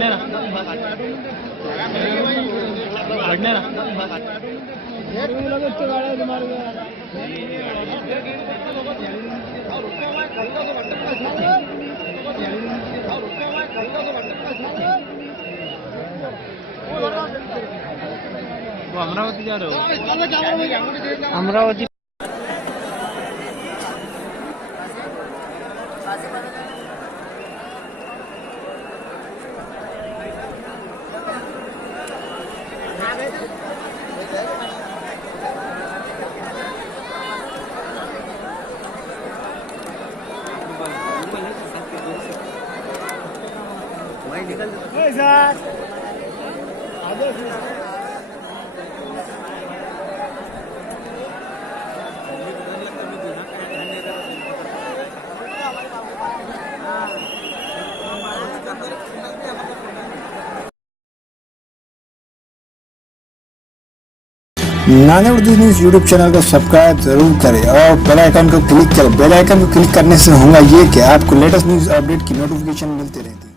बढ़ने ना बढ़ने ना वो अमरावती जा रहे हो अमरावती नानेवरदी न्यूज यूट्यूब चैनल को सब्सक्राइब जरूर करें और बेल आइकन को क्लिक करें। बेल आइकन को क्लिक करने से होगा ये कि आपको लेटेस्ट न्यूज अपडेट की नोटिफिकेशन मिलती रहती है।